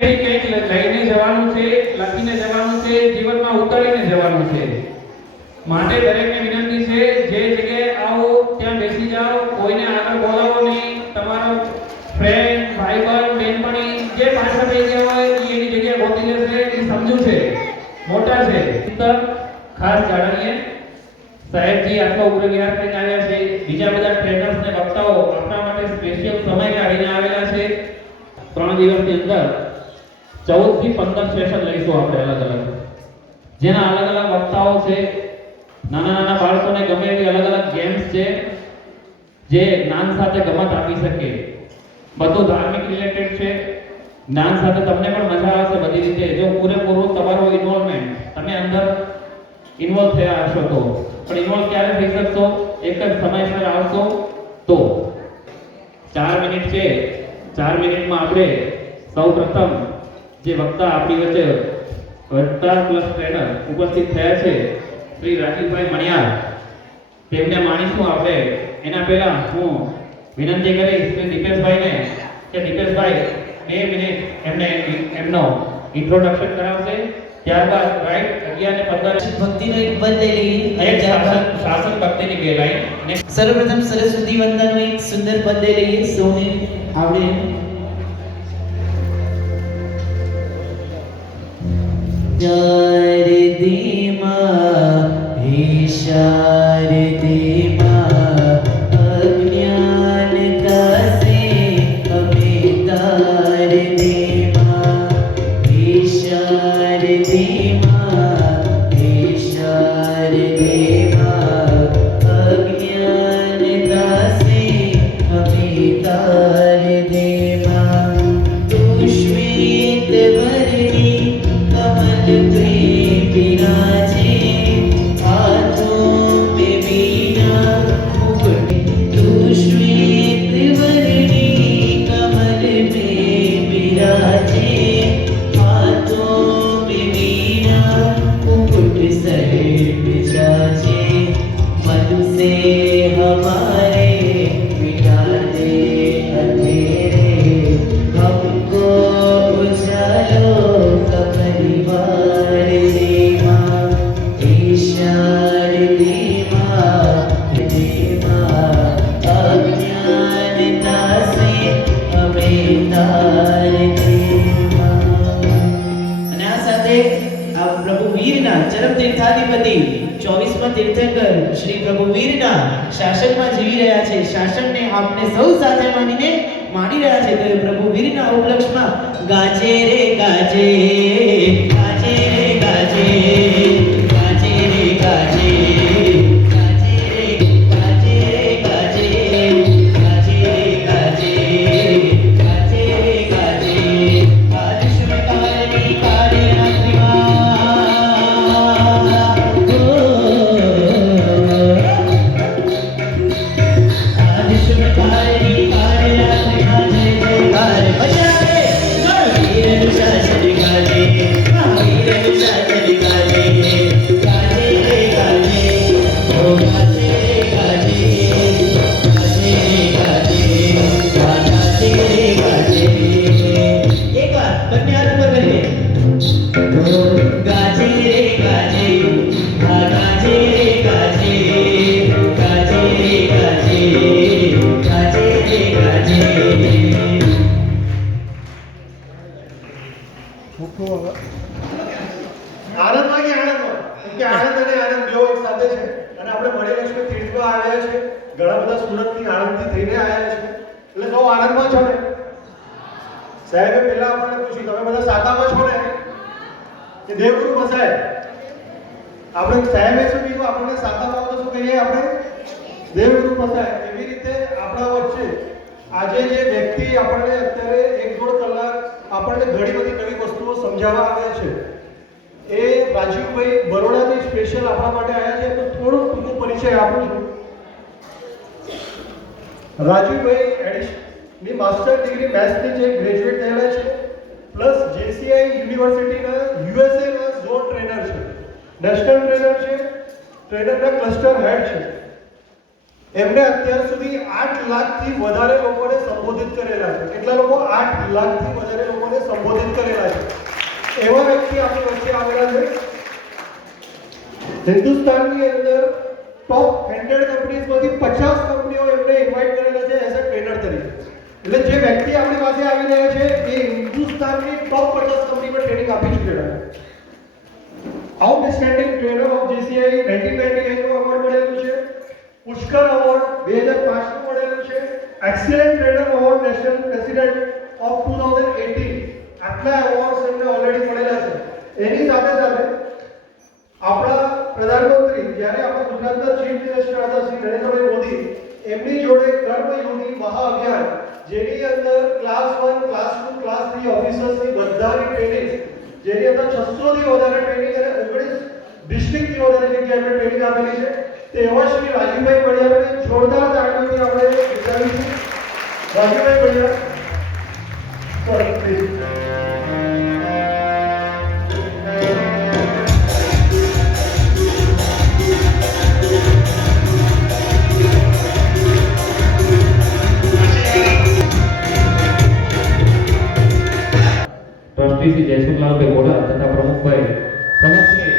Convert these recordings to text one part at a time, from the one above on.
કંઈક લઈને જવાનું છે, લખીને જવાનું છે, જીવનમાં ઉતારીને જવાનું છે. માટે દરેકને વિનંતી છે, જે જગ્યાએ આવો ત્યાં બેસી જાઓ, કોઈને આગળ બોલાવો નહીં. તમારો ફ્રેન્ડ, ભાઈબંધ, બેનપણી જે પાછળ રહી ગયા હોય એ એની જગ્યાએ ગોતી લેશે. એ સમજુ છે, મોટા છે. ખાસ જાણીએ સાહેબજી આટલો ઉગ્ર વિહાર કરીને આવ્યા છે. બીજા બધા ટ્રેનર્સ ને વક્તાઓ આપણા માટે સ્પેશિયલ સમય કાઢીને આવેલા છે. 3 દિવસની અંદર 14 થી 15 સેશન લઈશું આપણે અલગ અલગ, જેના અલગ અલગ વક્તાઓ છે. નાના નાના બાળકોને ગમે એવી અલગ અલગ ગેમ્સ છે જે જ્ઞાન સાથે ગમત આપી શકે. બધું ધાર્મિક રિલેટેડ છે. જ્ઞાન સાથે તમને પણ મજા આવશે બધી રીતે, જો પૂરેપૂરું તમારું ઇન્વોલ્વમેન્ટ, તમે અંદર ઇન્વોલ્વ થયા હશો તો. પણ ઇન્વોલ્વ ક્યારે થઈ શકશો? એક જ સમયસર આવશો તો. 4 મિનિટ છે. 4 મિનિટમાં આપણે સૌપ્રથમ જે વક્તા આપણી વચ્ચે વક્તા પ્લસ ટ્રેનર ઉપસ્થિત થયા છે શ્રી રાજીવભાઈ મણિયાર, તેમને માણીશું આપણે. એના પહેલા હું વિનંતી કરીશ શ્રી દીપેશભાઈને કે દીપેશભાઈ 2 મિનિટ એમનો ઇન્ટ્રોડક્શન કરાવશે. ત્યારબાદ રાઈટ 11:15 ભક્તિનો એક પદ લઈ લઈએ અને ત્યારબાદ શાસન ભક્તિની 2 લાઈન. સર્વપ્રથમ સરસ્વતી વંદનનું એક સુંદર પદ લઈ લઈએ, સૌને આવડે. શારદીમાં હે શારદીમાં અજ્ઞાનતા સે અમે તાર દેમાં. હે શારદીમાં હે શારદીમાં અજ્ઞાનતા સે અમે તાર દેમાં. તું શ્વેત વર્ણી कमल पे विराजे, हाथों में वीणा मुकुट. तू श्वेत वर्णी कमल पे विराजे, हाथों में वीणा मुकुट सर पे साजे. मन से हमारे मिटा दे अंधेरे, हमको उजालो का परिवार देवा. ईशान देवा देवा अज्ञानता से हमें तार देवा. અને આ સાથે આ પ્રભુ વીરના ચરમ તીર્થાધિપતિ 24મા તીર્થંકર શ્રી પ્રભુ વીરના શાસનમાં જીવી રહ્યા છે. શાસનને આપણે સૌ સાથે માની રહ્યા છે. તો પ્રભુ વીરના ઉપલક્ષમાં ગાજે રે ગાજે, ગાજે રે ગાજે, ગાજે રે ગાજે, ગાજે રે ગાજે, ગાજે, ગાજે રે ગાજે, ગાજે રે ગાજે. આદિશ્વકારની કાર્યરાત્રિમાં આદિશ્વકારની કાર્યરાત્રિમાં જય જયકાર બજાવે. વીરનું શાસન ગાજે, વીરનું શાસન ગાજે, ગાજે રે ગાજે, ઓ ગાજે રે ગાજે, ગાજે રે ગાજે, ગાજે રે ગાજે. એક વાર બંને હાથ ઉપર કરીએ. ઓ ગાજે રે ગાજે, આ ગાજે રે ગાજે, ગાજે રે ગાજે, ગાજે રે ગાજે. આનંદમાં કે આનંદમાં, કે આનંદ અને આનંદ બેઓ એક સાથે છે. અને આપણે મણિલક્ષ્મી તીર્થમાં આવ્યા છે, ઘણા બધા સુરતથી આણંદથી થઈને આવ્યા છે, એટલે સૌ આનંદમાં છો ને? સાહેબે પહેલા આપણને પૂછ્યું, તમે બધા સાતામાં છો ને? કે દેવગુરુ બસાય. આપણે સાહેબે શું કીધું? આપણને સાતામાં તો શું કહીએ આપણે? દેવગુરુ બસાય. એવી રીતે આપણા વચ્ચે આજે જે વ્યક્તિ આપણને અત્યારે 1-1.5 કલાક આપણને ઘણી બધી નવી વસ્તુઓ સમજાવવા આવ્યા છે, એ રાજીવભાઈ બરોડાથી સ્પેશિયલ આપણા માટે આવ્યા છે. તો થોડો ટૂંકો પરિચય આપું છું. રાજીવભાઈ ની માસ્ટર ડિગ્રી મેથ્સની જે ગ્રેજ્યુએટ થયેલા છે, પ્લસ જેસીઆઈ યુનિવર્સિટીના યુએસએના ઝોન ટ્રેનર છે, નેશનલ ટ્રેનર છે, ટ્રેનરના ક્લસ્ટર હેડ છે. એમને અત્યાર સુધી 8 લાખથી વધારે લોકોને સંબોધિત કરેલા છે. કેટલા લોકો? 8 લાખથી વધારે લોકોને સંબોધિત કરેલા વચ્ચે આવેલા છે. હિન્દુસ્તાનની અંદર ટોપ 100 કંપનીઝમાંથી 50 કંપનીઓ એમને ઇન્વાઇટ કરેલા છે એઝ અ ટ્રેનર તરીકે. એટલે જે વ્યક્તિ આપણી પાસે આવી રહ્યા છે એ હિન્દુસ્તાનની ટોપ 50 કંપનીમાં ટ્રેનિંગ આપી ચૂકેલા છે. આઉટસ્ટેન્ડિંગ ટ્રેનર ઓફ જીસીઆઈ 1999 નું એવોર્ડ મળેલું છે. પુષ્કર એવોર્ડ 2005 નું મળેલું છે. Excellent trainer award national president of 2018 આટલા એવોર્ડ્સ એમને ઓલરેડી મળેલા છે. એની સાથે સાથે આપણા પ્રધાનમંત્રી જ્યારે આપણા ગુજરાતના ચીફ મિનિસ્ટર હતા શ્રી નરેન્દ્રભાઈ મોદી એમની જોડે કર્મયોગી મહાઅભિયાન જેની અંદર ક્લાસ 1 ક્લાસ 2 ક્લાસ 3 ઓફિસર્સની બધાની ટ્રેનિંગ જેની અંદર 600 થી વધારે ટ્રેનિંગ અને 19 ડિસ્ટ્રિક્ટથી વધારે જગ્યાએ આપણે ટ્રેનિંગ આપેલી છે. તેવા શ્રી રાજુભાઈ બળિયાને જોરદાર તાળીઓથી આપણે વધાવીશું. Rajubhai Baliya sorry please. Trustee Shri Jaysukhlalbhai Ghoda તથા પ્રમુખ શ્રી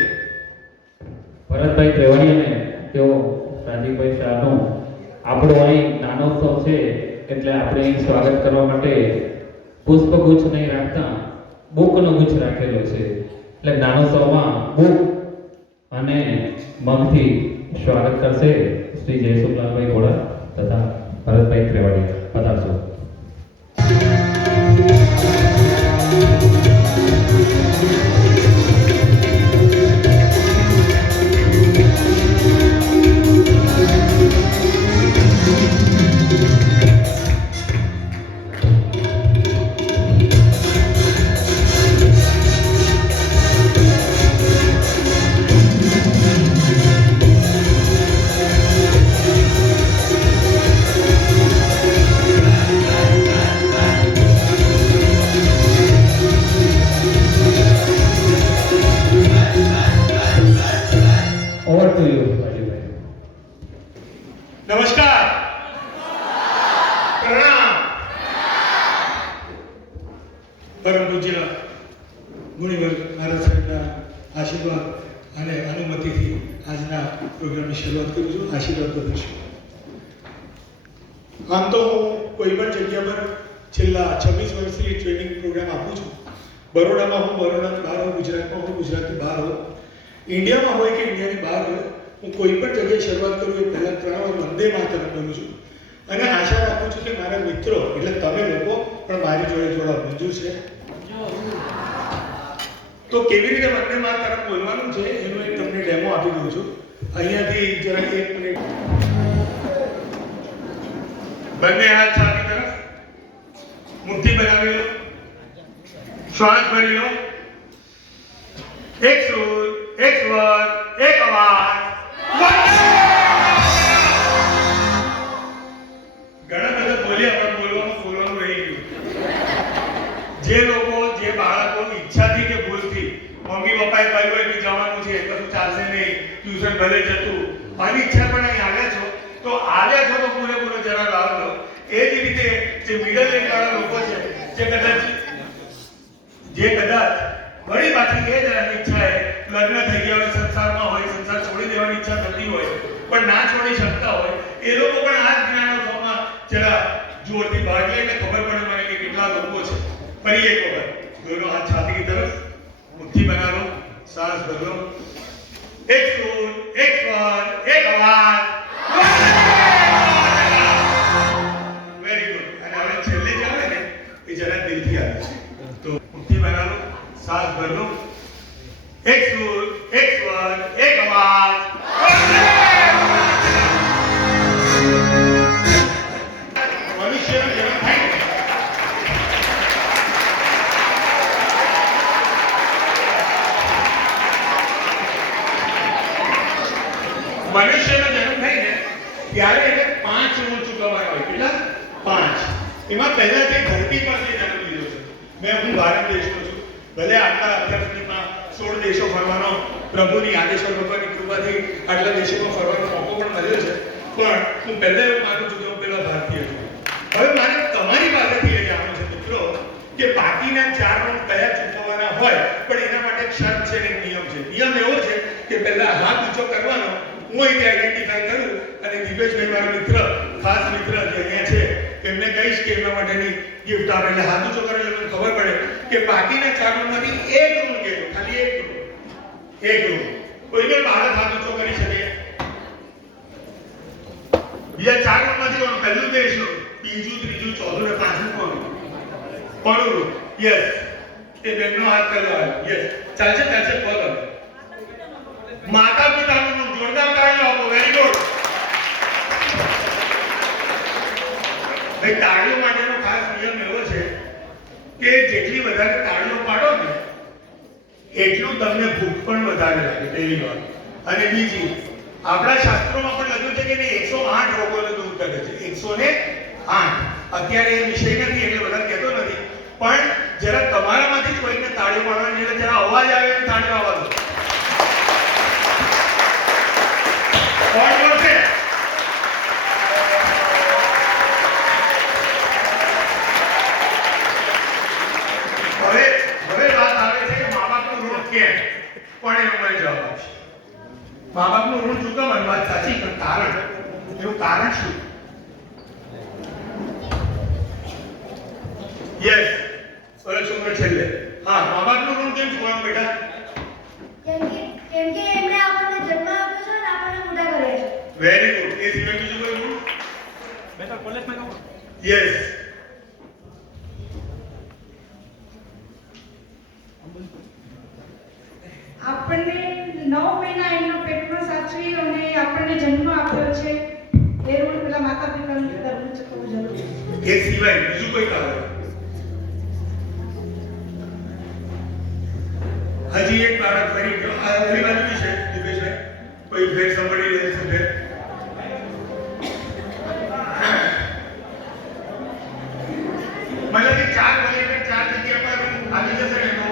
ભરતભાઈ ત્રેવાડીયાને તેઓ રાજીવભાઈ શાહનું આપણો અહીં નાનોત્સવ છે એટલે આપણે અહીં સ્વાગત કરવા માટે પુષ્પગુચ્છ નહીં રાખતા બુકનો ગુચ્છ રાખેલો છે. એટલે નાનોત્સવમાં બુક અને મગથી સ્વાગત કરશે શ્રી જયસુખલાલભાઈ ઘોડા તથા Bharatbhai ત્રેવાડીયા. પધારશો. Over to you, Rajiv. નમસ્કાર, પ્રણામ. પરમ પૂજ્ય મુનિવર મહારાજ સાહેબના આશીર્વાદ અને અનુમતિથી આજના પ્રોગ્રામની શરૂઆત કરું છું. આશીર્વાદ બદલશું. આમ તો હું કોઈ પણ જગ્યા પર છેલ્લા 26 વર્ષથી ટ્રેનિંગ પ્રોગ્રામ આપું છું. બરોડામાં હું બરોડાની બહાર હોઉં, ગુજરાતમાં હું ગુજરાતની બહાર હોઉં, ઇન્ડિયામાં હોય કે ઇન્ડિયાની બહાર હોય, હું કોઈ પણ જગ્યાએ શરૂઆત કરું એ પહેલાં 3 વાર વંદે માતરમ બોલું છું અને આશા રાખું છું કે મારા મિત્રો એટલે તમે લોકો પણ મારી જોડે જોડા મંજૂર છે. તો કેવી રીતે વંદે માતરમ બોલવાનું છે એનું એક તમને ડેમો આપી દઉં છું. અહીંયાથી જરા 1 મિનિટ બંને હાથ છાતી તરફ મુઠ્ઠી બનાવી લો, શ્વાસ ભરી લો. એક સુર, એક સ્વર, એક અવાજ. ઘણા બધા બોલ્યા પણ બોલવાનું રહી ગયું. જે લોકો જે બાળકો ઈચ્છાથી કે ભૂલથી મમ્મી પપ્પાએ કહ્યું હોય કે જવાનું છે કશું ચાલશે નહીં, ટ્યુશન ભલે જતું, અનિચ્છા પણ અહીં આવ્યા છો તો આવ્યા છો તો પૂરેપૂરો જરા લાવ લો. એ જ રીતે જે મિડલ એજ વાળા લોકો છે જે કદાચ વળી પાછી એ જણાની ઈચ્છા છે લગ્ન થઈ ગયા હોય, સંસારમાં હોય, સંસાર છોડી દેવાની ઈચ્છા થતી હોય પણ ના છોડી શકતા હોય એ લોકો પણ આ જ જ્ઞાનોત્સવમાં જરા જોરથી ભાગ લે એટલે ખબર પડે મને કે કેટલા લોકો છે. ફરી એક વખત દોનો હાથ છાતી की तरफ मुट्ठी बना लो, सांस भरो. एक सुर, एक स्वर, एक आवाज. Very good. અને હવે છેલ્લે જે આવે ને એ જરા દિલથી આવે છે. તો મુઠ્ઠી બના લો, सांस भर लो. एक सुर, एक स्वर, एक आवाज. मनुष्यનો જન્મ થાય ને ત્યારે એને 5 ઋણ ચૂકવવાના હોય. કેટલા? 5. એમાં પહેલા તે ધરતી પર જે જન્મ લીધો છે. હું ભારત દેશનો છું. ભલે આટલા અત્યાર સુધીમાં 16 દેશો ફરવાનો પ્રભુની આદેશ્વર ભગવાનની કૃપાથી આટલા દેશોમાં ફરવાનો મોકો પણ મળ્યો છે. પણ હું પહેલા એવું માનું છું કે હું પેલા ભારતીય છું. હવે મારે તમારી પાસેથી એ જાણવું છે મિત્રો કે બાકીના 4 ઋણ કયા ચૂકવવાના હોય પણ એના માટે એક શરત ઊંચો કરવાનો હું અહીંથી આઈડેન્ટિફાઈ કરું અને દિવેશભાઈ મારો મિત્ર, ખાસ મિત્ર જે અહીંયા છે, એમને કહીશ કે એમના માટેની ગિફ્ટ આપે. એટલે હાથ ઊંચો કરે એટલે મને ખબર પડે કે બાકીના 4 રૂમમાંથી એક રૂમ કહેજો, ખાલી એક રૂમ. કોઈ પણ બાળક હાથ ઊંચો કરી શકે. બીજા 4 રૂમમાંથી કોણ? પહેલું દેશનું, બીજું, ત્રીજું, ચોથું ને પાંચમું કોણ? કોણ? યસ, એ બેનનો હાથ પહેલો આવ્યો. યસ, ચાલશે પગ. માતા પિતાનું જોરદાર તાળીઓ આપો. Very good. ભાઈ, તાળીઓ માટેનો ખાસ નિયમ એવો છે કે જેટલી વધારે તાળીઓ પાડો ને એટલું તમને ભૂખ પણ વધારે લાગે. પહેલી વાત. અને બીજી, આપણા શાસ્ત્રોમાં પણ લખ્યું છે કે 108 રોગોને દૂર કરે છે. 108. અત્યારે એ વિષય નથી એટલે બધા કહેતો નથી, પણ જરા તમારામાંથી જ કોઈને તાળીઓ પાડવાની, એટલે જરા અવાજ આવે એમ તાળીઓ આવવા દો. કોણ બોલશે? હવે વાત આવે છે કે મા બાપનું ઋણ કેમ? પણ એનો મને જવાબ આપશે. મા બાપનું ઋણ ચૂકવવાની વાત સાચી, પણ એનું કારણ શું? યસ, ઓલો છોકરો છેલ્લે. હા, મા બાપનું ઋણ કેમ ચૂકવવાનું બેટા? કેમ કે એમણે આપણને જન્મ આપ્યો છે અને આપણને મોટા કર્યા છે. Very good. એ સિવાય બીજું કોઈ ઋણ? બેટા કોલેજમાં જાઓ. યસ. આપણને 9 મહિના એમના પેટમાં સાચવી અને આપણને જન્મ આપ્યો છે. એ ઋણ પેલા માતા પિતાનું ઋણ ચૂકવવું જરૂરી છે. એ સિવાય બીજું કોઈ કારણ? હજી એક બાળક ફરી ગયો. આ ઓલી બાજુ બી છે દિવેશભાઈ. કોઈ ફેર somebody else is there? મતલબ કે 4 વોલ્યુમ 4 જગ્યા પર આવી જશે ને તો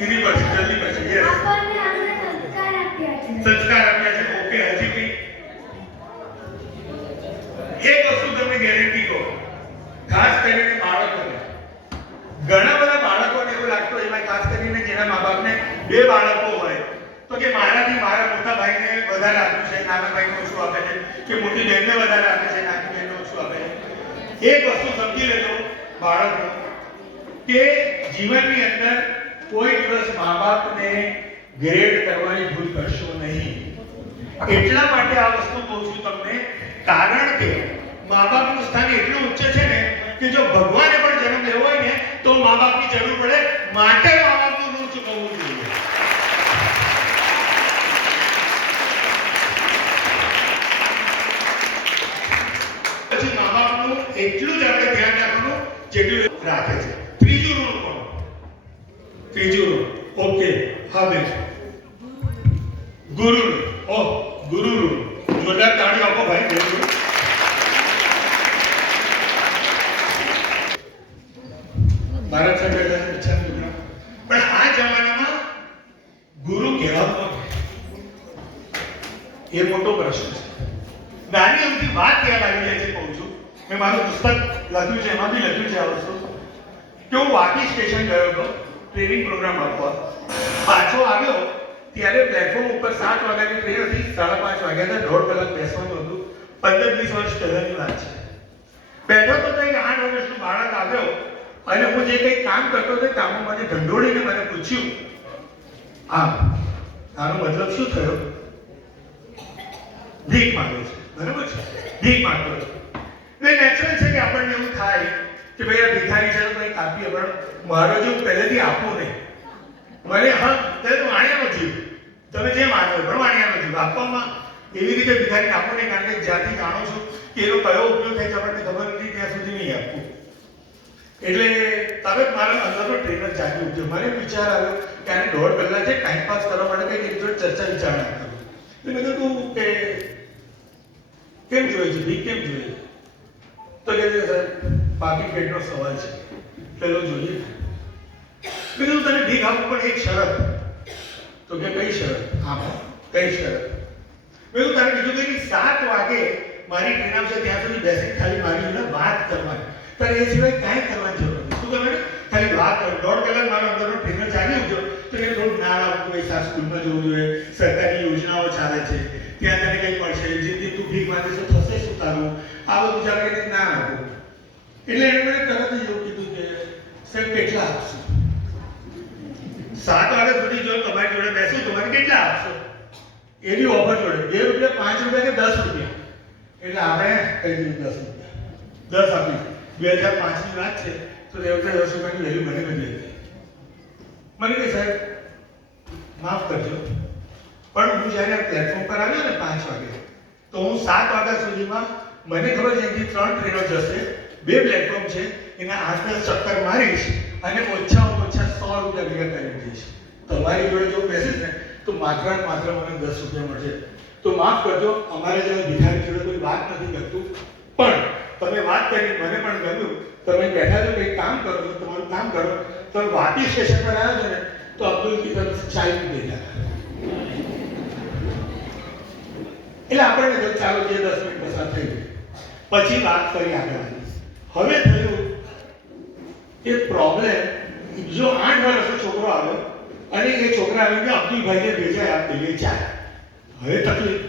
ઈઝી પડશે, જલ્દી પડશે. યસ, આપણને આપણે સંસ્કાર આપ્યા છે. સંસ્કાર આપ્યા છે. ઓકે, હજી કઈ એક વસ્તુ તમને ગેરંટી કહો, ખાસ કરીને બાળકોને. ઘણા બધા બાળકોને એવું લાગતું હોય, એમાં ખાસ કરીને જેના મા બાપને 2 બાળકો હોય, તો કે મારાથી મારા મોટા ભાઈને વધારે આપ્યું છે, નાના ભાઈને ઓછું આપે છે, કે મોટી બહેનને વધારે આપે છે, નાની બહેનને ઓછું આપે છે. એક વસ્તુ સમજી લેજો બાળકો, કે જીવનની અંદર કોઈ દિવસ મા બાપને ગ્રેડ કરવાની ભૂલ કરશો નહીં. એટલા માટે આ વસ્તુ કહું છું તમને, કારણ કે મા બાપનું સ્થાન એટલું ઉચ્ચ છે ને કે જો ભગવાને પણ જન્મ લેવો હોય ને તો મા બાપની જરૂર પડે, માટે મા બાપનું ઋણ ચૂકવવું જોઈએ. પછી મા બાપનું એટલું જ આપણે ધ્યાન રાખવાનું જેટલું એ રાખે છે. ત્રીજું ઋણ કોણ? ત્રીજું ઋણ. ઓકે, હવે ગુરુ ઋણ. ઓહ, ગુરુ ઋણ. જોરદાર તાળી આપો ભાઈ. ગુરુ ઋણ. ભારત સરકાર ઈચ્છા નથી, પણ આ જમાનામાં ગુરુ કહેવા કોણ? એ મોટો પ્રશ્ન છે. નાની અમથી વાત યાદ આવી જાય છે. કહું છું, મેં મારું પુસ્તક લખ્યું છે, એમાં બી લખ્યું છે આ વસ્તુ કે હું વાપી સ્ટેશન ગયો હતો ટ્રેનિંગ પ્રોગ્રામ આપવા. પાછો આવ્યો ત્યારે પ્લેટફોર્મ ઉપર 7 વાગ્યાની ટ્રેન હતી, 5:30 વાગ્યા હતા. 1.5 કલાક બેસવાનું હતું. 15-20 વર્ષ પહેલાની વાત છે. બેઠો તો એક 8 વર્ષનું બાળક આવ્યો અને હું જે કંઈ કામ કરતો હતો કામમાં મને ઢંઢોળીને મને પૂછ્યું, આનો મતલબ શું થયો? ભીખ માંગે છે. બરાબર છે, ભીખ માંગતો હતો. એટલે નેચરલ છે કે આપણને એવું થાય કે ભાઈ આ ભિખારી છે તો કંઈક આપીએ, પણ મારો જે હું પહેલેથી આપું નહીં. મને ત્યારે વાણિયાનો જીવ, તમે જે માનો પણ વાણિયાનો જીવ આપવામાં એવી રીતે ભિખારીને આપો નહીં, કારણ કે જ્યાંથી જાણો છું કે એનો કયો ઉપયોગ થાય છે આપણને ખબર નથી ત્યાં સુધી નહીં આપવું. એટલે તરત મારા અંદરનો ટ્રેનર જાગ્યો ઉઠ્યો. મને વિચાર આવ્યો કે આને 1.5 કલાક છે ટાઈમ પાસ કરવા માટે કંઈક એક જોડે ચર્ચા વિચારણા કરું. તો મેં કીધું કે કેમ જોઈએ છે, ભીખ કેમ જોઈએ? તો કે સર પાકી પેટનો સવાલ છે, પેલો જોઈએ. મેં કીધું તને ભીખ આપું પણ એક શરત. તો કે કઈ શરત? કઈ શરત? મેં કીધું તારે બીજું કંઈ 7 વાગે મારી ટ્રેન આવશે ત્યાં સુધી બેસી ખાલી મારી જોડે વાત કરવાની, તારે એ સિવાય કાંઈ કરવાની જરૂર નથી. શું કરવાનું? ખાલી વાત કરો. 1.5 કલાક મારો અંદરનો ટ્રેનર જાગી ઉઠ્યો તો કે થોડું જ્ઞાન આપવું, ભાઈ સાર સ્કૂલમાં જવું જોઈએ, સરકારી યોજનાઓ ચાલે છે, ત્યાં તને કંઈ મળશે, જેથી તું ભીખ માંગે તો થશે શું તારું, આ બધું જાણે કે ના આપો. એટલે એણે મને તરત જ એવું કીધું કે સાહેબ કેટલા આપશો? 7 વાગ્યા સુધી જો તમારી જોડે બેસું તમારે કેટલા આપશો? એવી ઓફર જોડે 2 રૂપિયા, 5 રૂપિયા કે 10 રૂપિયા. એટલે આપણે કહી દીધું 10 રૂપિયા, 10 આપીશું. 2005 ની વાત છે તો એ વખતે 10 રૂપિયાની વેલ્યુ મને બધી હતી. મને કહે સાહેબ માફ કરજો, પણ હું જ્યારે પ્લેટફોર્મ પર આવ્યો ને 5 વાગે, તો હું 7 વાગ્યા સુધીમાં મને ખબર છે કે 3 ટ્રેનો જશે, 2 પ્લેટફોર્મ છે, એના 8-10 ચક્કર મારીશ અને ઓછામાં ઓછા 100 રૂપિયા ભેગા કરી દઈશ. તમારી જોડે જો બેસીશ ને તો માત્ર ને માત્ર મને 10 રૂપિયા મળશે. તો માફ કરજો, અમારે જેવા ભિખારી જોડે કોઈ વાત નથી કરતું, પણ તમે વાત કરી મને પણ ગમ્યું. તમે બેઠા છો કંઈક કામ કરો છો, તમારું કામ કરો. તમે વાપી સ્ટેશન પર આવ્યા છો ને તો અબ્દુલ કી તરફ ચાય પી દેતા. એટલે આપણને તો ચાલો જે 10 મિનિટ પસાર થઈ ગઈ. પછી વાત કરી આગળ આવી. હવે થયું કે પ્રોબ્લેમ, જો 8 વર્ષનો છોકરો આવ્યો અને એ છોકરા આવીને અબ્દુલભાઈને ભેજાય આપી ચા. હવે તકલીફ,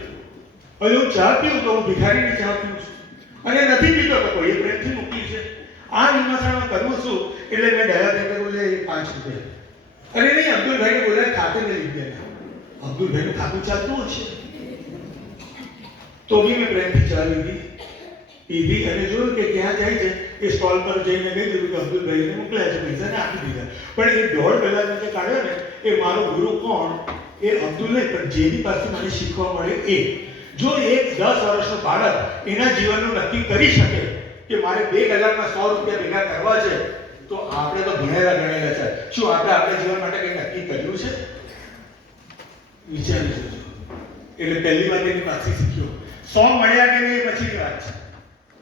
હવે હું ચા પીવું તો હું ભિખારીની ચા પીવું છું અને નથી પીતો તો કોઈ પ્રેમથી મૂકી છે. આ વિમર્શનમાં કરવું શું? એટલે મેં ડાયા થઈને બોલે 5 રૂપિયા. અરે નહીં, અબ્દુલભાઈને બોલાય ખાતે ને લીધે. અબ્દુલભાઈનું ખાતું ચાલતું હશે તો બી મેં પ્રેમથી ચા લીધી, પીધી અને જોયું કે ક્યાં જાય છે. એ સ્ટોલ પર જઈને કહી દીધું કે અબ્દુલભાઈને મોકલ્યા છે, પૈસાને આપી દીધા. પણ એ 1.5 કલાક જે કાઢ્યો ને એ મારો ગુરુ કોણ? એ અબ્દુલ નહીં, પણ જેની પાસે મને શીખવા મળે એ. જો એક 10 વર્ષનો બાળક એના જીવનનું નક્કી કરી શકે કે મારે 2 કલાકમાં 100 રૂપિયા ભેગા કરવા છે, તો આપણે તો ભણેલા ગણેલા છે. શું આપણે આપણા જીવન માટે કંઈ નક્કી કર્યું છે? વિચારી જોજો. એટલે પહેલી વાત એની પાસે શીખ્યો. 100 મળ્યા કે નહીં એ પછીની વાત છે.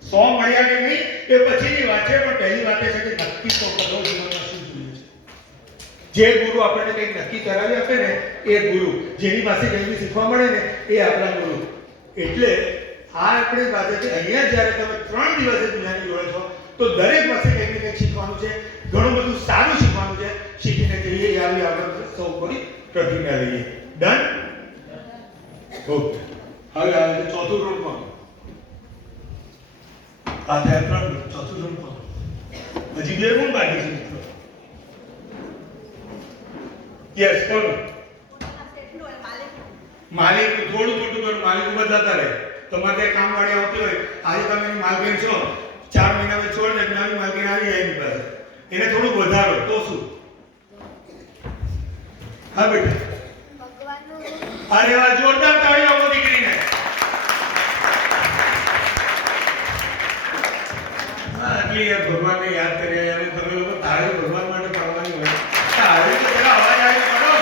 100 મળ્યા કે નહીં એ પછીની વાત છે, પણ પહેલી વાત એ છે કે નક્કી તો કરો જીવનમાં શું જોઈએ છે. જે ગુરુ આપણને કંઈક નક્કી કરાવી આપે ને એ ગુરુ, જેની પાસે કંઈક શીખવા મળે ને એ આપણા ગુરુ. એટલે આ આપણી પાસે છે. અહીંયા જ્યારે તમે 3 દિવસે દુનિયાની જોડે છો તો દરેક પાસે કંઈક ને કંઈક શીખવાનું છે, ઘણું બધું સારું શીખવાનું છે. શીખીને જઈએ, આવી આગળ સૌ કોઈ પ્રતિજ્ઞા લઈએ. ડન? ઓકે. હવે આવે છે ચોથું રૂમ કોણ? આ થયા 3 રૂમ. ચોથું રૂમ કોણ? હજી 2 રૂમ બાકી છે મિત્રો. યસ, કોણ? માલિક. થોડું થોડું કરું, માલિક બદલાતા રહે. તમારે ત્યાં કામવાળી આવતી હોય, આજે તમે એની માલકીન છો, 4 મહિના પછી છોડ દે, નવી માલકીન આવી જાય એની પાસે, એને થોડું વધારો તો શું? હા બેટા, અરે વાહ, જોરદાર તાળી આપો દીકરીને. આટલી ભગવાનને યાદ કરીએ અને તમે લોકો તાળી ભગવાન માટે પાડવાની હોય, તાળી તો જરા અવાજ આવી પાડો.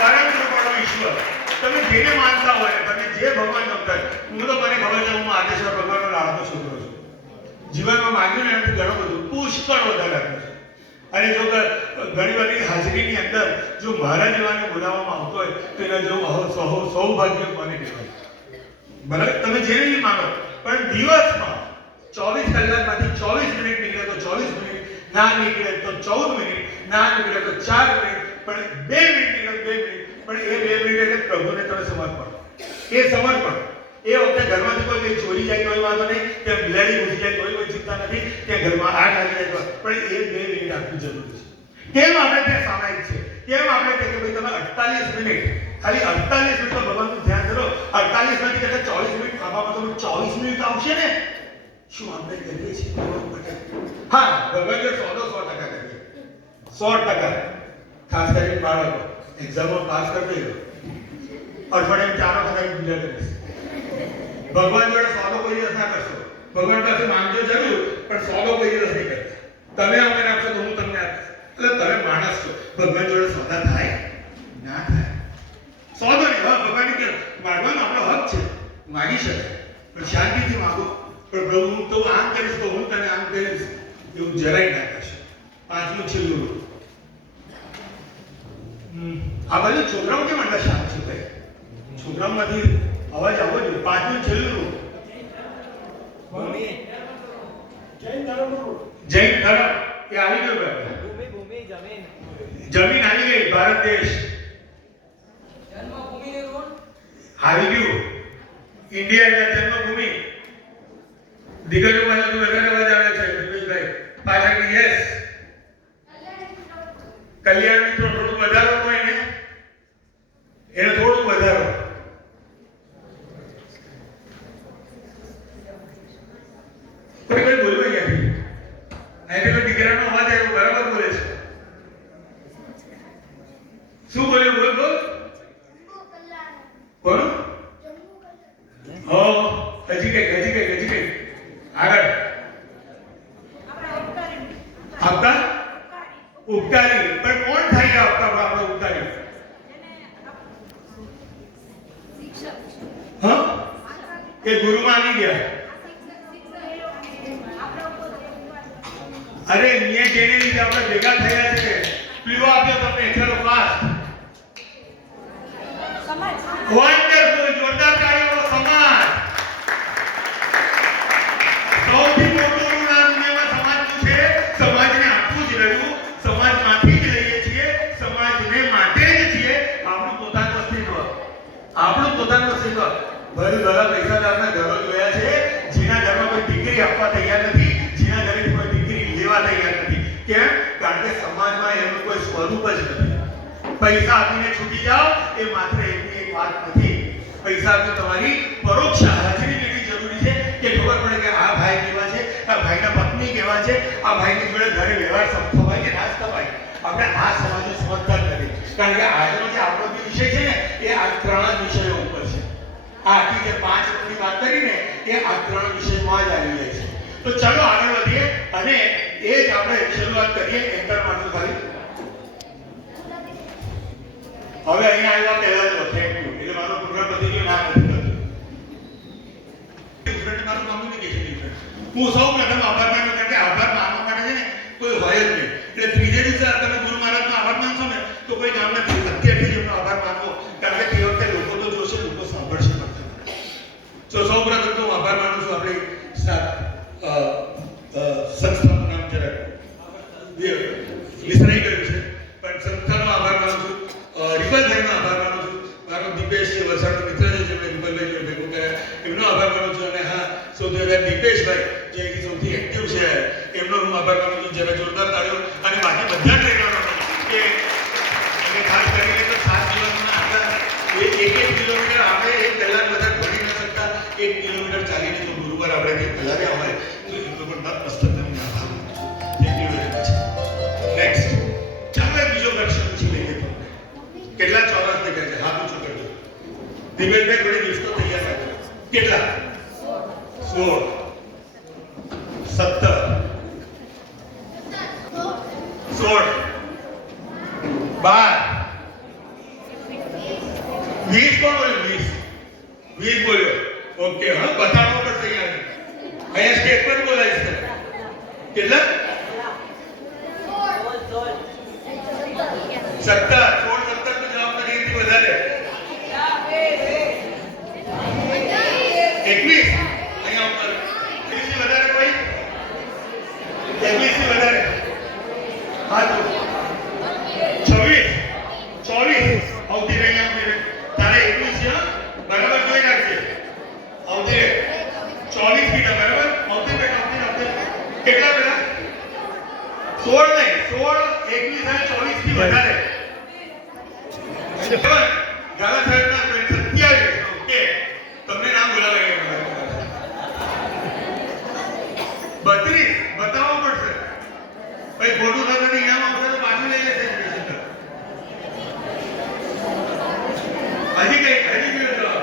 કારણ કે પાડો ઈશ્વર. તમે જેને માનતા હોય, તમે જે ભગવાન ગમતા હોય. હું તો મને ખબર છે, હું આદેશ્વર ભગવાનનો લાડકો છોકરો છું. જીવનમાં માંગ્યું ને એનાથી ઘણું બધું પુષ્કળ વધારે આપ્યું છે. અને જો ઘણી બધી હાજરીની અંદર જો મારા જેવાને બોલાવવામાં આવતો હોય તો એના જેવું સૌભાગ્ય કોને કહેવાય? બરાબર, તમે જે નહીં માનો, પણ દિવસમાં 24 કલાકમાંથી 24 મિનિટ નીકળે તો 24 મિનિટ, ના નીકળે તો 14 મિનિટ, ના નીકળે તો 4 મિનિટ, પણ 2 મિનિટ નીકળે 2 મિનિટ, પણ એ 2 મિનિટ એટલે પ્રભુને તમે સમર્પણ. એ સમર્પણ. એ વખતે ઘરમાંથી કોઈ કંઈ ચોરી જાય તોય વાંધો નહીં, ત્યાં બિલાડી ઘૂસી જાય તોય કોઈ ચિંતા નથી, ત્યાં ઘરમાં આગ લાગી જાય તો, પણ એ 2 મિનિટ આપવી જરૂરી છે. કેમ આપણે ત્યાં સામાયિક છે? કેમ આપણે કહે કે ભાઈ તમે 48 મિનિટ, ખાલી 48 મિનિટ તો ભગવાનનું ધ્યાન કરો. 48 નથી કે 24 મિનિટ ખાવામાં તો 24 મિનિટ આવશે ને. શું આપણે કરીએ છીએ ભગવાન માટે? હા, ભગવાન જો 100% કરીએ, 100%. ખાસ કરીને બાળકો એક્ઝામમાં પાસ કરી દેજો, અઠવાડિયામાં 4 વખત પૂજા કરીશ. ભગવાન જોડે 100 કોઈ દિવસ ના કરશો. ભગવાન પાસે માંગજો જરૂર, પણ 100 કોઈ દિવસ નહીં કરતા. તમે અમને આપશો તો હું તમને આપીશ. એટલે તમે માણસ છો, ભગવાન જોડે સોદા થાય ના થાય? સોદો નહીં. હા, ભગવાનને કે માગવાનો આપણો હક છે, માગી શકાય, પણ શાંતિથી માગો. પણ પ્રભુ હું તો આમ કરીશ તો હું તને આમ કરીશ એવું જરાય ના કરશો. 5મું છેલ્લું. આ બાજુ છોકરાઓ કેમ આટલા શાંત છે ભાઈ? છોકરાઓમાંથી અવાજ આવવો જોઈએ. 5મું છેલ્લું. જૈન ધર્મ એ આવી ગયો. દેશ આવી ગયું ઇન્ડિયા એટલે જન્મભૂમિ દીકરીઓ પાછળ વધારે અવાજ આવે છે દિનેશભાઈ પાછળ યસ કલ્યાણ મિત્રો થોડું વધારો કોઈ ને એને થોડું વધારો કોઈ કોઈ બોલો અહીંયાથી અહીંથી તો દીકરાનો અવાજ આવ્યો બરાબર બોલે છે શું બોલ્યો બોલ બોલ કોણ હો હજી કઈ આગળ આપકા ઉપકારી પણ કોણ થાય આપકા આપણો ઉપકારી હા કે ગુરુમાં આવી ગયા અરે નિયે જેને લીધે આપણે ભેગા થયા છે પીવો આપ્યો તમને ચલો ફાસ્ટ વન્ડરફુલ જોરદાર તાળીઓ સમાજ સૌથી મોટું ઋણ આ દુનિયામાં સમાજનું છે સમાજને આપવું જ રહ્યું સમાજમાંથી જ લઈએ છીએ સમાજને માટે જ છીએ આપણું પોતાનું અસ્તિત્વ ભલે ઘણા પૈસાદારના ઘરો જોયા છે જેના ઘરમાં કોઈ દીકરી આપવા તૈયાર નથી જેના ઘરેથી કોઈ દીકરી લેવા તૈયાર નથી કેમ કારણ કે સમાજમાં એનું કોઈ સ્વરૂપ જ નથી પૈસા આપીને છૂટી જાઓ એ માત્ર એટલી એક વાત નથી પૈસા આપીને તમારી પરોક્ષ હાજરી કેટલી જરૂરી છે કે ખબર પડે કે આ ભાઈ કેવા છે આ ભાઈના પત્ની કેવા છે આ ભાઈની જોડે ઘરે વ્યવહાર થવાય કે ના થવાય આપણે આ સમાજને સમજતા જ નથી કારણ કે આજનો જે આપણો જે વિષય છે ને એ આ ત્રણ જ વિષયો ઉપર છે આ આખી જે 5 મિનિટની વાત કરીને એ આ ત્રણ વિષયમાં જ આવી જાય છે તો ચાલો આગળ વધીએ અને એ જ આપણે શરૂઆત કરીએ એન્ટર માટે ખાલી હવે અહીંયા આવ્યા પહેલા તો થેન્ક યુ એટલે મારો પ્રોગ્રામ પતી ગયો ના નથી થતું ડિફરન્ટ મારું કમ્યુનિકેશન ડિફરન્ટ હું સૌ પ્રથમ આભાર માનું કારણ કે આભાર માનવા માટે છે ને કોઈ હોય જ નહીં એટલે ત્રીજે દિવસે તમે ગુરુ મહારાજનો આભાર માનશો ને તો કોઈ કામ નથી અત્યારથી જ એમનો આભાર માનવો કારણ કે તે વખતે લોકો તો જોશે લોકો સાંભળશે તો સૌ પ્રથમ તો હું આભાર માનું છું આપણી સંસ્થાનું નામ જરાક વિસરાઈ ગયું છે પણ સંસ્થાનો આભાર માનું છું રિપલભાઈનો આભાર માનું છું મારો દીપેશ છે વલસાડનો મિત્ર છે જેમણે રિપલભાઈ જોડે ભેગું કર્યા એમનો આભાર માનું છું અને હા સૌથી વધારે દીપેશભાઈ જે સૌથી એક્ટિવ છે એમનો હું આભાર માનું છું જ્યારે જોરદાર તાળીઓ અને બાકી બધા ટ્રેનરો કે અને ખાસ કરીને તો 7 દિવસના આગળ એક કિલોમીટર આપણે એક કલાક બધા ભણી ન શકતા 1 કિલોમીટર ચાલીને જો ગુરુવાર આપણે કંઈક કલાવ્યા હોય તો એ લોકો મસ્તક તમને આભાર thank you very much next ચાલો એક બીજો પ્રશ્ન પૂછી લઈએ કેટલા ચોરસ દેખાય છે હા પૂછો કરજો દિવેશભાઈ થોડી લિસ્ટો તૈયાર રાખજો કેટલા 16 17 16 12 20 કોણ બોલ્યો 20 બોલ્યો ઓકે હા બતાવવો પડશે યાર અહીંયા સ્ટેજ પર બોલાય છે કેટલા 17 તો જવાબ નથી એથી વધારે 21 અહીંયા ઉપર 21 થી વધારે કોઈ 21 થી વધારે હા તો 26 24 આવતી રહી તારે 21 છે બરાબર જોઈ રાખજે આવતી રે 24 કીધા બરાબર આવતી બેટા કેટલા બેટા 16 નહીં 16 21 અને 24 થી વધારે ગાલા સાહેબના 27 ઓકે તમને નામ બોલાવાય 32 બતાવવો પડશે ભાઈ ખોટું થતું નહીં ઇનામ આપશે તો પાછું લઈ લેશે હજી ગયો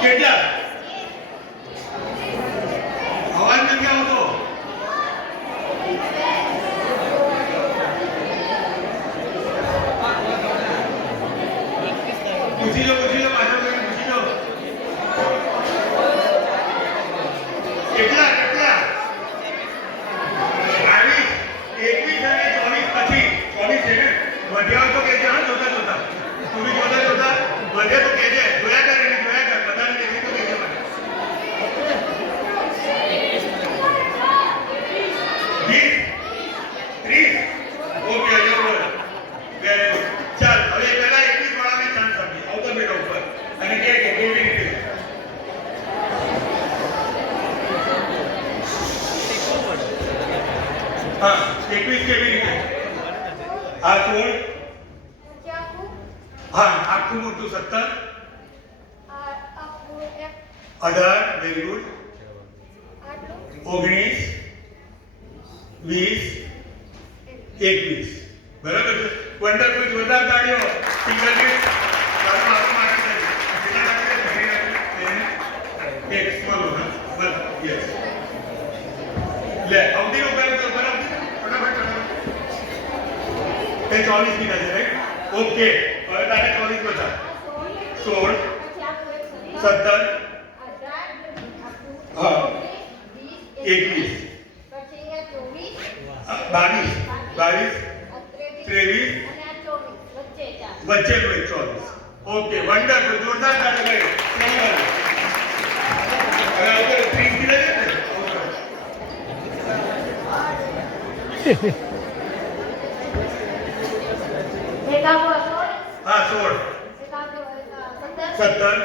કેટલા અવાજ નથી આવતો પૂછી લો પાછળ પૂછી લો કેટલા 21 અને 24 પછી 24 છે ને વધ્યા તો કે હા જોતા તું બી જોતા વધે તો કહેજે જોયા કર બધાને દેખી તો કહેજે મને 20 30 ઓકે અજય બોલ વેરી ગુડ હા 21 કેવી રીતે? આ 16 આખું હા આખું મોટું 17 આખું એક 18 વેરી ગુડ આટલું 19 20 21 બરાબર છે વન્ડરફુલ જોરદાર તાળીઓ સિંગલ ડિટ ચાલો મારો માટે કેટલા લાગે એક સ્મોલ હા બસ યસ લે અવધી નો કરે તો બરાબર ફટાફટ તે 24 ની નજર રાઈટ ઓકે હવે તારે 24 બતા 16 17 હા 21 22 23 વચ્ચે નો 24 ઓકે વન્ડરફુલ જોરદાર તાળી ગઈ હવે ઓકે 30 ની નજર ને એક આખું 16 હા 16 એક આખું 17 17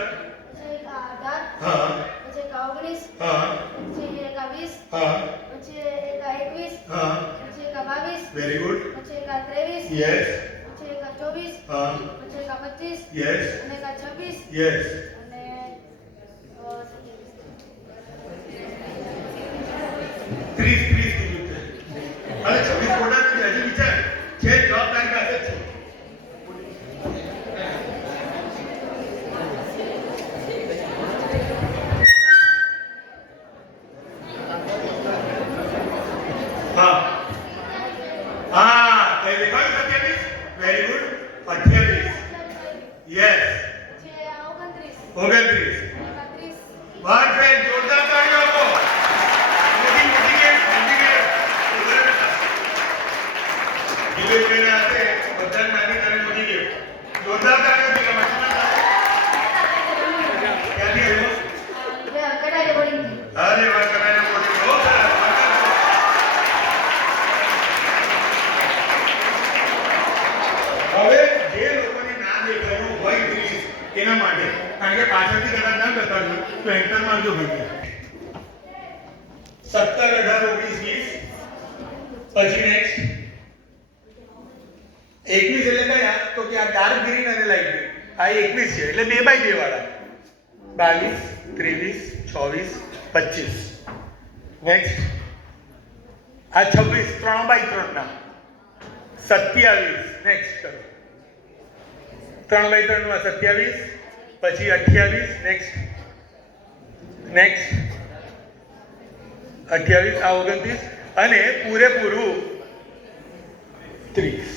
પછી એક 18 હા પછી એક 19 હા પછી એક 20 હા પછી એક 21 હા પછી એક 22 વેરી ગુડ પછી એક 23 યસ પછી એક 24 હા પછી એક 25 યસ અને એક 26 યસ અને 30 કીધું છે અરે 26 ખોટા નથી હજી વિચાર છે જવાબદારી પાસે છે હા હા કઈ દેખાયું 27 વેરી ગુડ 28 યસ પછી 29 29 31 બાર ફ્રેન્ડ જોરદાર તાળીઓ આપો મોટી મોટી ગેમ ઉધર બેટા ધીરે ધીરે આતે બધા નાની નાની મોટી ગેમ જોરદાર તાળીઓ દીધા મચના ક્યાંથી આવ્યો કડાઈ પડી ગઈ અરે વાહ કરાયના મોટી બહુ સરસ હવે જે લોકોને ના દેખાયું હોય ગ્રીસ એના માટે કારણ કે પાછળથી કદાચ ના બતાવ્યું તો એન્ટર મારજો ભાઈ 17 18 19 20 પછી નેક્સ્ટ 21 એટલે કયા તો કે આ ડાર્ક ગ્રીન અને લાઇટ ગ્રીન આ 21 છે એટલે 2 બાય 2 વાળા 22 23 24 25 નેક્સ્ટ આ 26 3 બાય 3 ના 27 નેક્સ્ટ કરો 3 બાય 3 માં 27 પછી 28 નેક્સ્ટ નેક્સ્ટ 28 આ 29 અને પૂરેપૂરું 30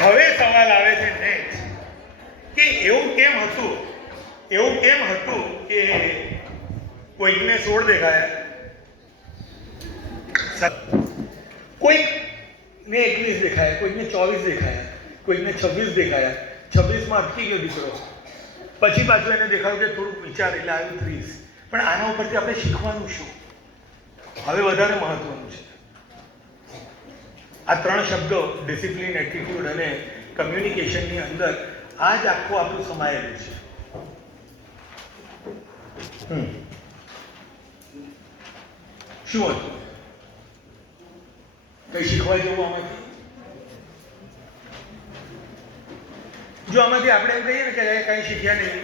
હવે સવાલ આવે છે નેક્સ્ટ કે એવું કેમ હતું કે કોઈકને 16 દેખાયા કોઈકને 21 દેખાયા કોઈકને 24 દેખાયા કોઈકને 26 દેખાયા 26 માં અટકી ગયો દીકરો પછી પાછું એને દેખાયું કે થોડુંક વિચાર એટલે આવ્યું 30 પણ આના ઉપરથી આપણે શીખવાનું શું હવે વધારે મહત્વનું છે આ 3 શબ્દો ડિસિપ્લિન એટીટ્યુડ અને કમ્યુનિકેશનની અંદર આ જ આખું આપણું સમાયેલું છે શું હતું કઈ શીખવા જેવું આમાંથી જો આમાંથી આપણે એમ કહીએ ને કે કઈ શીખ્યા નહીં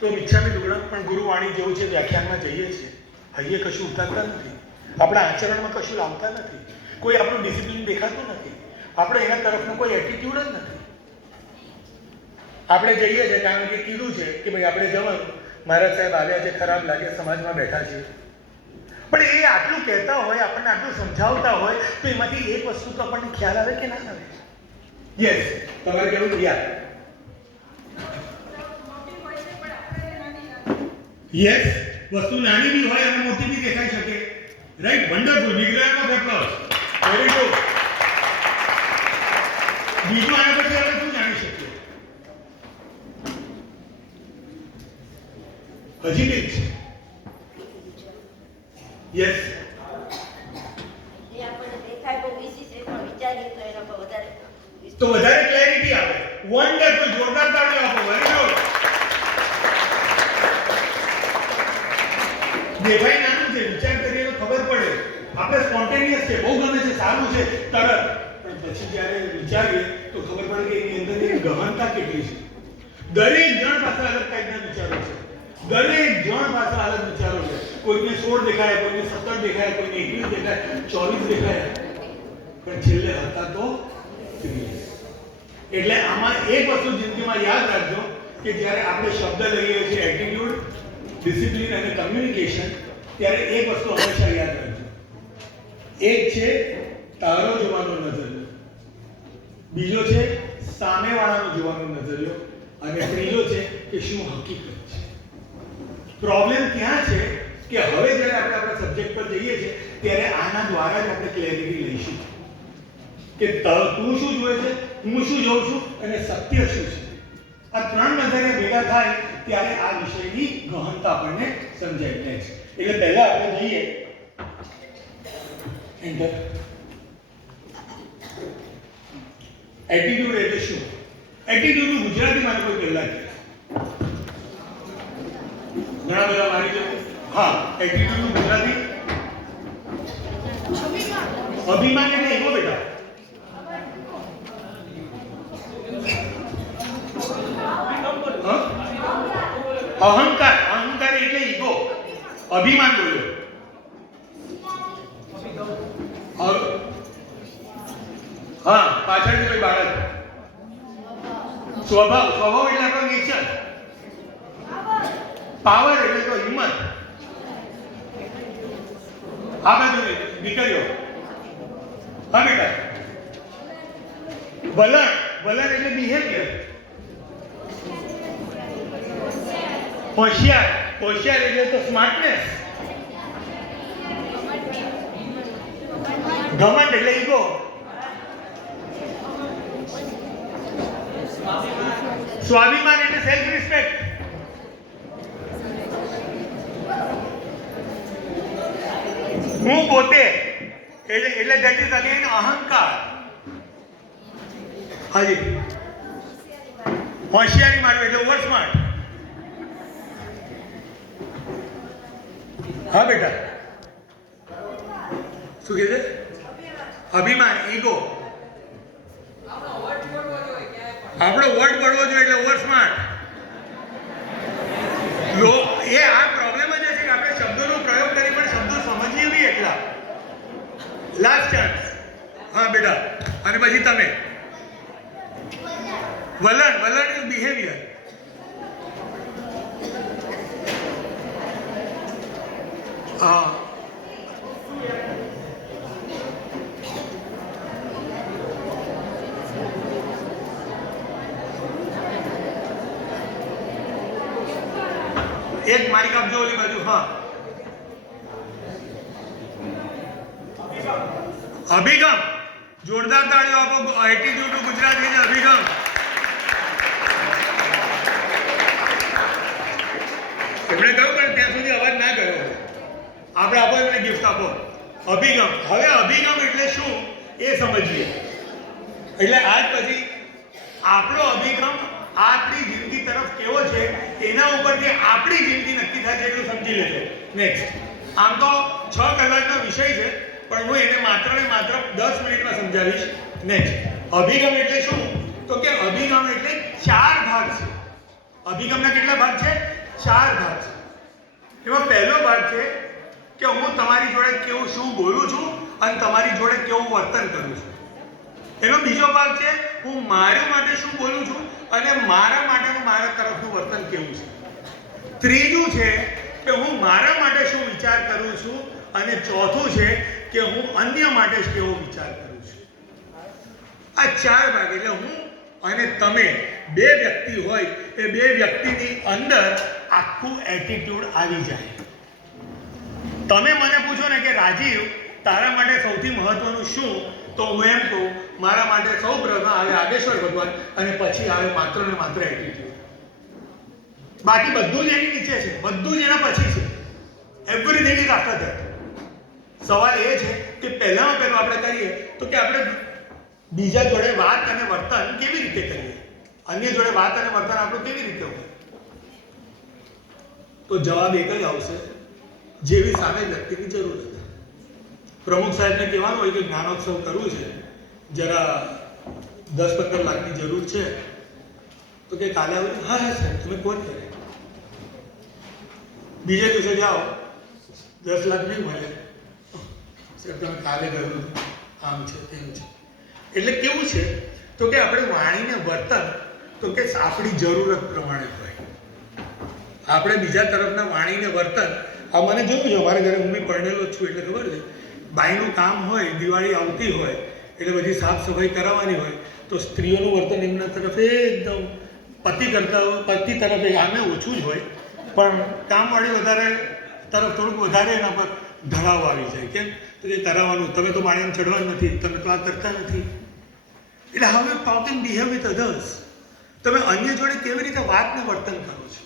તો મિચ્છામી દુગ્ગડમ પણ ગુરુવાણી જેવું છે વ્યાખ્યાનમાં જઈએ છીએ હૈયે કશું ઉતારતા નથી આપણા આચરણમાં કશું લાવતા નથી કોઈ આપણું ડિસિપ્લિન દેખાતું નથી આપણે એના તરફનો કોઈ એટીટ્યુડ જ નથી આપણે જઈએ છીએ કારણ કે કીધું છે કે ભાઈ આપણે જવાનું મહારાજ સાહેબ આવ્યા છે ખરાબ લાગે સમાજમાં બેઠા છે પણ એ આટલું કહેતા હોય આપણને આટલું સમજાવતા હોય તો એમાંથી એક વસ્તુ તો આપણને ખ્યાલ આવે કે ના આવે યસ તમારે કેવું યાદ યસ વસ્તુ નાની બી હોય અને મોટી બી દેખાઈ શકે right wonderful big round of applause very good બીજું આના પછી આપણે શું જાણી શકીએ હજી બી યસ તો વધારે ક્લેરિટી આવે વન્ડરફુલ જોરદાર તાળીઓ આપો વેરી ગુડ દેખાય નાનું છે, વિચાર કરીએ તો ખબર પડે. આપણે સ્પોન્ટેનિયસ છે, બહુ ગમે છે, સારું છે, તરત. પણ પછી જ્યારે વિચારીએ તો ખબર પડે કે એની અંદર એક ગહનતા કેટલી છે. દરેક જણ પાસે અલગ ટાઈપના વિચારો છે. દરેક જણ પાસે અલગ વિચારો છે. કોઈને 16 દેખાય, કોઈને 17 દેખાય, કોઈને 21 દેખાય, 24 દેખાય, પણ છેલ્લે હતા તો 30. એટલે આમાં એક વસ્તુ જિંદગીમાં યાદ રાખજો કે જ્યારે આપણે શબ્દ લઈએ છીએ એટીટ્યુડ, ડિસિપ્લિન અને કમ્યુનિકેશન, ત્યારે એક વસ્તુ હંમેશા યાદ રાખજો. એક છે તારો જોવાનો નજરિયો, બીજો છે સામેવાળાનો જોવાનો નજરિયો, અને ત્રીજો છે કે શું હકીકત છે. પ્રોબ્લેમ ત્યાં છે કે હવે જ્યારે આપણે આપણા સબ્જેક્ટ પર જઈએ છીએ ત્યારે આના દ્વારા જ આપણે ક્લેરિટી લઈશું કે તું શું જોવે છે, હું શું જોઉં છું અને સત્ય શું છે. આ ત્રણ નજરિયા ભેગા થાય ત્યારે આ વિષયની ગહનતા આપણને સમજાય જાય છે. એટલે પહેલા આપણે જઈએ એન્ટર. એટીટ્યુડ એટલે શું? એટીટ્યુડનું ગુજરાતીમાં કોઈ પહેલા કહે. ઘણા બધા મારી જોડે. હા, એટીટ્યુડનું ગુજરાતી અભિમાન એટલે ઈગો બેટા. અહંકાર, અહંકાર એટલે ઈગો. અભિમાન બોલ્યો. હા, પાછળથી કોઈ બાળક. સ્વભાવ, સ્વભાવ એટલે આપણો નેચર. પાવર એટલે તો હિંમત. આ બાજુ દીકરીઓ. હા બેટા. વલણ, વલણ એટલે બિહેવિયર. હોશિયાર, હોશિયાર એટલે તો સ્માર્ટનેસ. ઘમંડ એટલે ઈગો. સ્વાભિમાન એટલે સેલ્ફ રિસ્પેક્ટ. હું પોતે એટલે ધેટ ઇઝ અગેન અહંકાર. હાજી. હોશિયારી મારવું એટલે ઓવર સ્માર્ટ. હા બેટા. શું કહે છે? અભિમાન, ઈગો. આપણો વર્ડ પડવો જોઈએ એટલે ઓવર સ્માર્ટ. એ આ પ્રોબ્લેમ જ છે કે આપણે શબ્દોનો પ્રયોગ કરી પણ શબ્દો સમજીએ બી એટલા. Last chance. હા બેટા. અને પછી તમે. વલણ, વલણ ઇઝ બિહેવિયર. હા. એક મારી આપજો ઓલી બાજુ. હા. અભિગમ. જોરદાર તાળીઓ આપો. એટીટ્યુડ ગુજરાતી છે અભિગમ. એમણે કહ્યું પણ ત્યાં સુધી અવાજ ના કર્યો. આપણે આપો, એમને ગિફ્ટ આપો. અભિગમ. હવે અભિગમ એટલે શું એ સમજીએ. એટલે આજ પછી આપણો અભિગમ આપણી જિંદગી તરફ કેવો છે એના ઉપરથી આપણી જિંદગી નક્કી થાય છે એટલું સમજી લેજો. નેક્સ્ટ. આમ તો 6 કલાકનો વિષય છે પણ હું એને માત્ર ને માત્ર 10 મિનિટમાં સમજાવીશ. નેક્સ્ટ. અભિગમ એટલે શું? તો કે અભિગમ એટલે 4 ભાગ છે. અભિગમના કેટલા ભાગ છે? 4 ભાગ છે. એમાં પહેલો ભાગ છે કે હું તમારી જોડે કેવું શું બોલું છું અને તમારી જોડે કેવું વર્તન કરું છું. એનો બીજો ભાગ છે હું મારા માટે શું બોલું છું અને મારા માટેનું મારા તરફનું વર્તન કેવું છે. ત્રીજું છે કે હું મારા માટે શું વિચાર કરું છું અને ચોથું છે કે હું અન્ય માટે કેવો વિચાર કરું છું. આ 4 ભાગ. એટલે હું અને તમે બે વ્યક્તિ હોય એ બે વ્યક્તિની અંદર આખું એટીટ્યુડ આવી જાય. તમે મને પૂછો ને કે રાજીવ તારા માટે સૌથી મહત્વનું શું, તો હું એમ કહું મારા માટે સૌ પ્રથમ આવે આગેશ્વર ભગવાન અને પછી આવે માત્ર ને માત્ર એટીટ્યુડ. બાકી બધું જ એની નીચે છે, બધું જ એના પછી છે. Everything is after that. સવાલ એ છે કે પહેલામાં પહેલું આપણે કરીએ તો કે આપણે બીજા જોડે વાત અને વર્તન કેવી રીતે કરીએ, અન્ય જોડે વાત અને વર્તન આપણું કેવી રીતે હોય. તો જવાબ એક જ આવશે જેવી સામે વ્યક્તિની જરૂર હતી. પ્રમુખ સાહેબને કહેવાનું હોય કે જ્ઞાનોત્સવ કરવું છે, જરા 10-15 લાખની જરૂર છે, તો કે કાલે આવું? હા હા સાહેબ, તમે કોણ કરે? બીજે દિવસે જાઓ, 10 લાખ નહીં મળે, સાહેબ તમે કાલે કહ્યું આમ છે તેમ છે. એટલે કેવું છે તો કે આપણે વાણીને વર્તન તો કે આપણી જરૂરત પ્રમાણે હોય. આપણે બીજા તરફના વાણીને વર્તન, આ મને જોયું છે અમારા ઘરે, હું બી પરણેલો જ છું એટલે ખબર છે, બાઈનું કામ હોય, દિવાળી આવતી હોય એટલે બધી સાફ સફાઈ કરાવવાની હોય, તો સ્ત્રીઓનું વર્તન એમના તરફ એકદમ પતિ તરફ આમે ઓછું જ હોય, પણ કામવાળી વધારે તરફ થોડુંક વધારે એના પર ઢળાવ આવી જાય. કેમ તો કે કરાવવાનું, તમે તો માણેને ચડવા નથી, તમે તો આ કરતા નથી. એટલે how you talk and behave with others, તમે અન્ય જોડે કેવી રીતે વાત ને વર્તન કરો છો.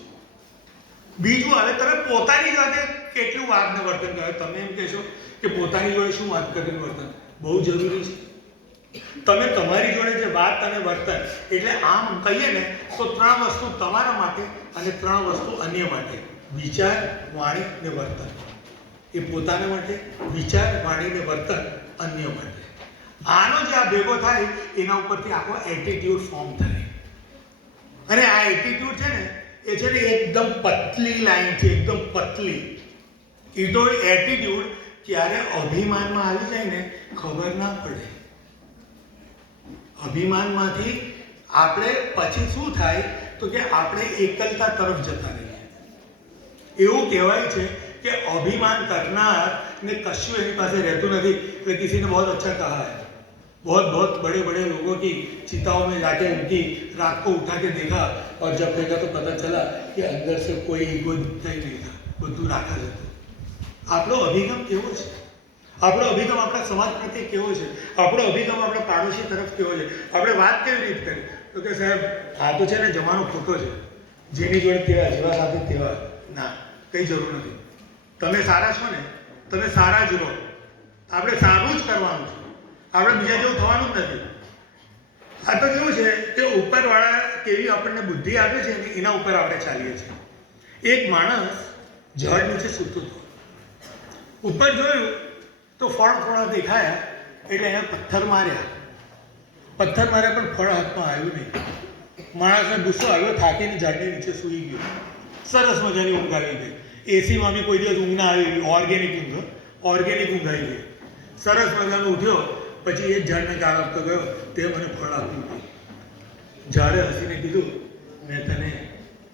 બીજું, હવે તમે પોતાની સાથે કેટલું વાત ને વર્તન કરો. તમે એમ કહેશો કે પોતાની જોડે શું વાત કરીને વર્તન બહુ જરૂરી છે. તમે તમારી જોડે જે વાત અને વર્તન, એટલે આમ કહીએ ને તો 3 વસ્તુ તમારા માટે અને 3 વસ્તુ અન્ય માટે: વિચાર, વાણી ને વર્તન. એ પોતાના માટે, વિચાર, વાણી ને વર્તન અન્ય માટે. આનો જે આ ભેગો થાય એના ઉપરથી આખો એટીટ્યુડ ફોર્મ થાય. અને આ એટીટ્યુડ છે ને એ છે ને એકદમ પતલી લાઈન છે, એકદમ પતલી. એ તો એટીટ્યુડ ક્યારે અભિમાનમાં આવી જાય ને ખબર ના પડે. અભિમાનમાંથી આપણે પછી શું થાય તો કે આપણે એકલતા તરફ જતા રહીએ. એવું કહેવાય છે कि अभिमान करना ने कश्यू एनी पास रहतु नहीं. तो किसी ने बहुत अच्छा कहा है, बहुत बड़े बड़े लोगों की चिताओं में जाके उनकी राख को उठा के देखा और जब देखा तो पता चला कि अंदर से कोई ईगो दिखता ही नहीं था, બધું રાખા જ હતું. આપણો અભિગમ કેવો છે? આપણો અભિગમ આપણા સમાજ પ્રત્યે કેવો છે? આપણો અભિગમ આપણા પાડોશી તરફ કેવો છે? આપણે વાત કેવી રીતે કરી તો કે સાહેબ આ તો છે ને જમાનો ખોટો છે, જેની જોડે તેવા જેવા સાથે તેવા. ના, કંઈ જરૂર નથી. તમે સારા છો ને, તમે સારા જ રહો. આપણે સારું જ કરવાનું છે, આપણે બીજા જેવું થવાનું જ નથી. આ તો કેવું છે કે ઉપરવાળા કેવી આપણને બુદ્ધિ આપે છે ને એના ઉપર આપણે ચાલીએ છીએ. એક માણસ ઝાડ નીચે સૂતો હતો, ઉપર જોયું તો ફળ થોડા દેખાયા એટલે એને પથ્થર માર્યા પણ ફળ હાથમાં આવ્યું નહીં. માણસને ગુસ્સો આવ્યો, થાકીને ઝાડની નીચે સૂઈ ગયો. સરસ મજાની ઊંઘ આવી ગઈ. એસીમાં બી કોઈ દિવસ ઊંઘ ના આવી, ઓર્ગેનિક ઊંઘ આવી ગઈ. સરસ મજાનો ઉઠ્યો, પછી એ ઝાડને ગાળ આપતો ગયો, તે મને ફળ આપ્યું. ઝાડે હસીને કીધું, મેં તને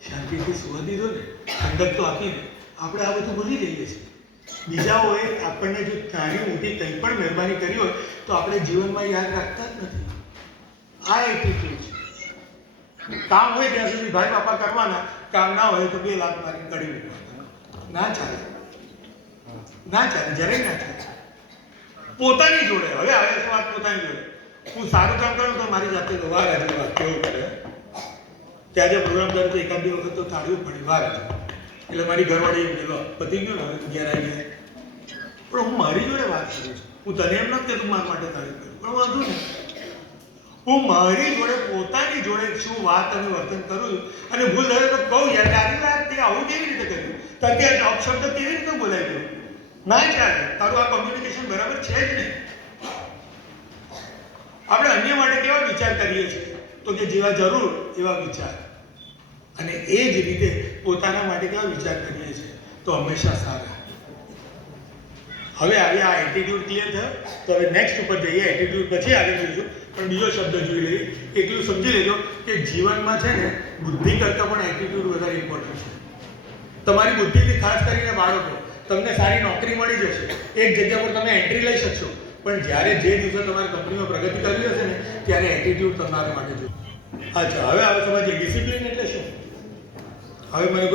શાંતિથી સુવા દીધો ને, ઠંડક તો આપીને. આપણે આ બધું ભૂલી જઈએ છીએ. બીજાઓએ આપણને જો નાની મોટી કંઈ પણ મહેરબાની કરી હોય તો આપણે જીવનમાં યાદ રાખતા જ નથી. આ એટીટ્યુડ છે. કામ હોય ત્યાં સુધી ભાઈ બાપા કરવાના, કામ ના હોય તો 2 લાખ મારીને કાઢી મૂકવાના. ના ચાલે, જરાય ના ચાલે. પોતાની જોડે હવે આવે છે વાત, પોતાની જોડે હું સારું કામ કરું તો મારી જાતે તો વાર આજે વાત કેવું પડે. ત્યાં જે પ્રોગ્રામ કર્યો તો એકાદ 2 વખત તો થાળ્યું પડી વાર આજે. એટલે મારી ઘરવાળી એમ કીધું, પતિ ગયો ને ઘેર આવી ગયા. પણ હું મારી જોડે વાત કરું છું. હું તને એમ નથી કે તું મારા માટે તાળી કરું, પણ વાંધો નહીં. હું મારી જોડે પોતાની જોડે શું વાત અને વર્તન કરું છું. અને ભૂલ થયો તો કહું, યાર તારી વાત તે આવું કેવી રીતે કર્યું, તારી આ અપશબ્દ કેવી રીતે બોલાઈ ગયો. ના ચાલે, તારું આ કોમ્યુનિકેશન બરાબર છે જ નહીં. આપણે અન્ય માટે કેવા વિચાર કરીએ છીએ તો કે જેવા જરૂર એવા વિચાર, અને એ જ રીતે પોતાના માટે કેવા વિચાર કરીએ છીએ તો હંમેશા સારા. હવે આ એટીટ્યુડ ક્લિયર થયો તો હવે નેક્સ્ટ ઉપર જઈએ. એટીટ્યુડ પછી આગળ જઈશું, પણ બીજો શબ્દ જોઈ લઈએ. એટલું સમજી લેજો કે જીવનમાં છે ને બુદ્ધિ કરતાં પણ એટીટ્યુડ વધારે ઇમ્પોર્ટન્ટ છે. તમારી બુદ્ધિથી ખાસ કરીને બાળકો, તમને સારી નોકરી મળી જશે, એક જગ્યા પર તમે એન્ટ્રી લઈ શકશો, પણ જ્યારે જે દિવસે તમારી કંપનીમાં પ્રગતિ કરવી હશે ને ત્યારે એટીટ્યુડ તમારા માટે જોઈએ. અચ્છા, હવે સમજીએ ડિસિપ્લિન એટલે શું. હવે મને કોઈ